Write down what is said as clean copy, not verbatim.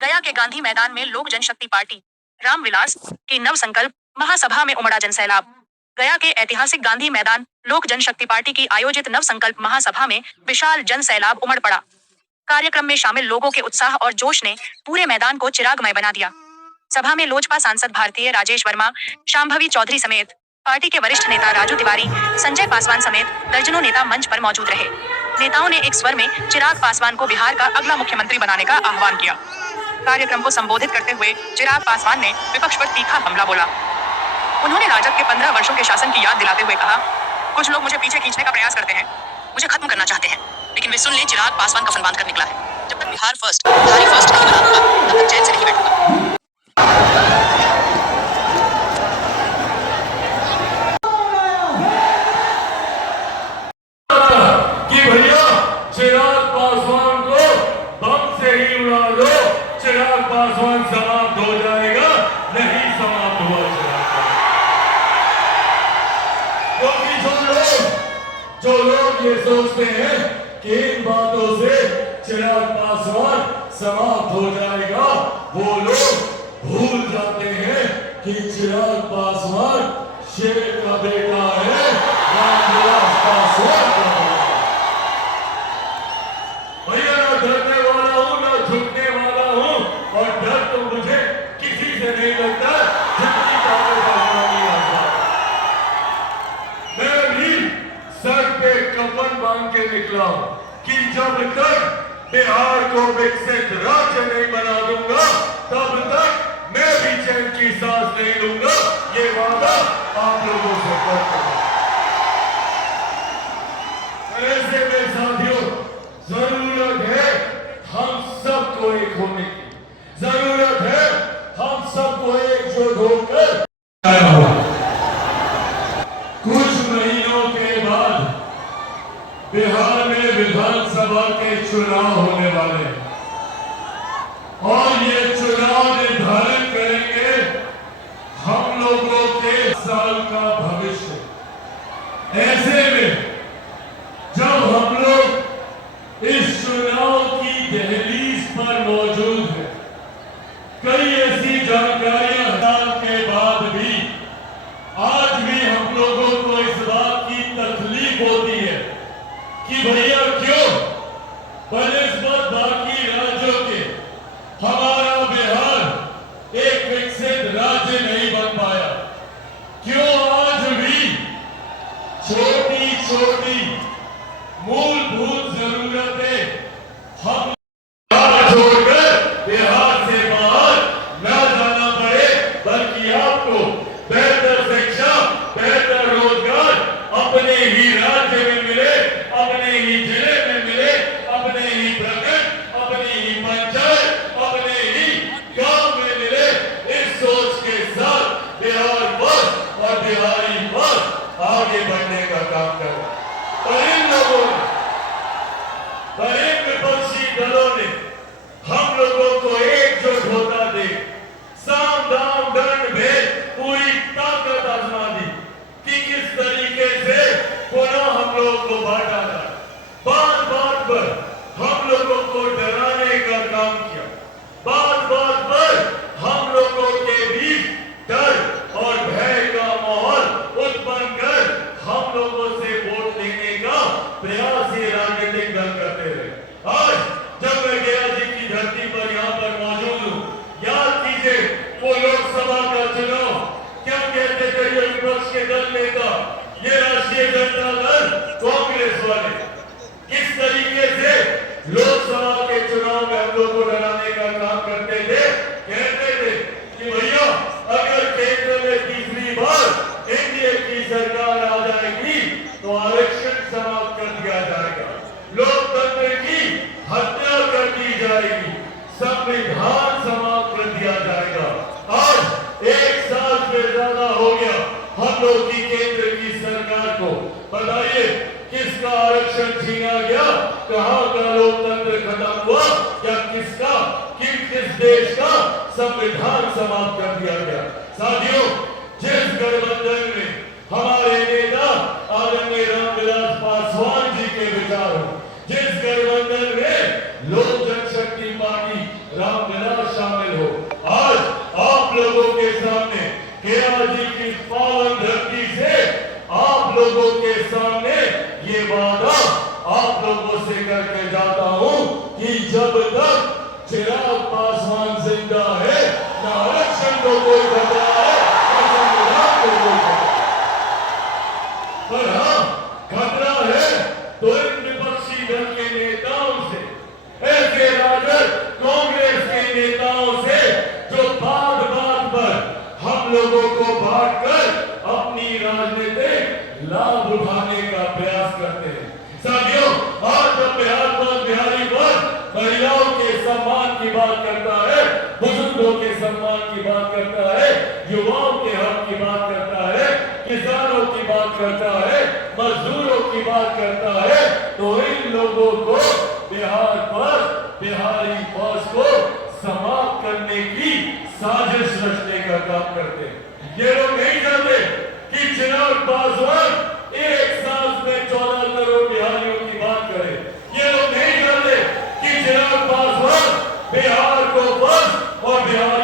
गया के गांधी मैदान में लोक जनशक्ति पार्टी रामविलास की नव संकल्प महासभा में उमड़ा जनसैलाब। गया के ऐतिहासिक गांधी मैदान लोक जनशक्ति पार्टी की आयोजित नव संकल्प महासभा में विशाल जनसैलाब उमड़ पड़ा। कार्यक्रम में शामिल लोगों के उत्साह और जोश ने पूरे मैदान को चिरागमय बना दिया। सभा में लोजपा सांसद भारतीय राजेश वर्मा, शांभवी चौधरी समेत पार्टी के वरिष्ठ नेता राजू तिवारी, संजय पासवान समेत दर्जनों नेता मंच पर मौजूद रहे। नेताओं ने एक स्वर में चिराग पासवान को बिहार का अगला मुख्यमंत्री बनाने का आह्वान किया। कार्यक्रम को संबोधित करते हुए चिराग पासवान ने विपक्ष पर तीखा हमला बोला। उन्होंने राजग के 15 वर्षों के शासन की याद दिलाते हुए कहा, कुछ लोग मुझे पीछे खींचने का प्रयास करते हैं, मुझे खत्म करना चाहते हैं, लेकिन वे सुन ले, चिराग पासवान कफन बांध कर निकला है। जब तक बिहारी फर्स्ट नहीं बना दूंगा, तब तक चैन से नहीं बैठूंगा। चिराग पासवान को बम से ही उड़ा दो, चिराग पासवान समाप्त हो जाएगा, नहीं समाप्त हुआ चिराग। जो लोग ये सोचते हैं कि इन बातों से चिराग पासवान समाप्त हो जाएगा, वो लोग भूल जाते हैं कि चिराग पासवान शेर का बेटा है, रामविलास पासवान का। भैया ना डरने वाला हूं, ना झुकने वाला हूं, और डर तो मुझे किसी से नहीं लगता जितनी ताकत आजमानी आता। मैं भी सर पे कफन बांध के निकला हूं कि जब तक बिहार को विकसित राज्य नहीं बना दूंगा, तब तक मैं भी चैन की सांस नहीं लूंगा। ये वादा आप लोगों से करता हूं। ऐसे में साथियों, जरूरत है हम सबको एक होने की, जरूरत है हम सबको एकजुट होकर। कुछ महीनों के बाद बिहार में विधानसभा के चुनाव होने वाले हैं और ये चुनाव निर्धारित करेंगे हम लोगों के साल का भविष्य। ऐसे में जब हम लोग इस चुनाव की दहलीज पर मौजूद है, कई ऐसी जानकारियां के बाद भी आज भी हम लोगों को इस बात की तकलीफ होती है कि भैया क्यों बनिस्बत बाकी राज्यों के हमारा बिहार एक विकसित राज्य नहीं बन पाया। क्यों आज भी छोटी छोटी मूलभूत जरूरतें हम छोड़कर बिहार से बाहर न जाना पड़े, बल्कि आपको बेहतर शिक्षा, बेहतर रोजगार अपने ही राज्य में मिले, अपने ही जिले में मिले, अपने ही प्रखंड, अपने ही पंचायत, अपने ही गांव में मिले। इस सोच के साथ बिहार फर्स्ट और बिहारी फर्स्ट आगे बढ़ने का काम करें। पर इन लोगों ने, पर इन विपक्षी दलों ने हम लोगों को एकजुट होता दे, साम दाम दंड भेद पूरी ताकत आजमा दी कि किस तरीके से पुनः हम लोगों को बांटा जाए। बात बात पर हम लोगों को डराने का काम किया, बात बात पर हम लोगों के बीच डर और भय का माहौल उत्पन्न कर हम लोगों से वोट लेने का प्रयास ही राजनीतिक दल करते रहे। आज जब मैं गया जी की धरती पर यहाँ पर मौजूद हूँ, याद कीजिए वो लोकसभा का चुनाव, क्या कहते थे ये विपक्ष के दल नेता, ये राष्ट्रीय जनता दल, कांग्रेस वाले, किस तरीके से लोकसभा के चुनाव में हम लोग को डराने का काम करते थे। कहते थे कि भैया अगर केंद्र में तीसरी बार एनडीए की सरकार आ जाएगी तो आरक्षण समाप्त कर दिया जाएगा, लोकतंत्र की हत्या कर दी जाएगी, संविधान समाप्त कर दिया जाएगा। आज एक साल से ज्यादा हो गया हम लोग की केंद्र की सरकार को, बताइए किसका आरक्षण छीना गया, कहां का लोकतंत्र खत्म हुआ, या किसका किस देश का संविधान समाप्त कर दिया गया। साथियों, जिस गठबंधन में हमारे नेता आदरणीय रामविलास पासवान जी के विचार हो, जिस गठबंधन में लोक जनशक्ति पार्टी रामविलास गया जी की पावन धरती से आप लोगों के सामने ये वादा आप लोगों से करके जाता हूं कि जब तक चिराग पासवान जिंदा है, ना आरक्षण को कोई खतरा है, ना संविधान को कोई खतरा। पर हाँ, खतरा है तो इन विपक्षी दल के नेताओं से, ऐसे राजद कांग्रेस के नेताओं से जो बात बात पर हम लोगों को बांटकर अपनी राजनीतिक लाभ उठाने का प्रयास करते हैं। साथियों, आज जब बिहारी वर्ग महिलाओं के सम्मान की बात करता है, बुजुर्गों के सम्मान की बात करता है, युवाओं के हक की बात करता है, किसानों की बात करता है, मजदूरों की बात करता है, तो इन लोगों को बिहार पर बिहारी फौज को समाप्त करने की साजिश रचने का काम करते हैं। ये लोग नहीं जानते कि चिराग पासवान एक सांस में 14 करोड़ बिहारियों की बात करे। ये लोग नहीं जानते कि चिराग पासवान बिहार को फर्स्ट और बिहार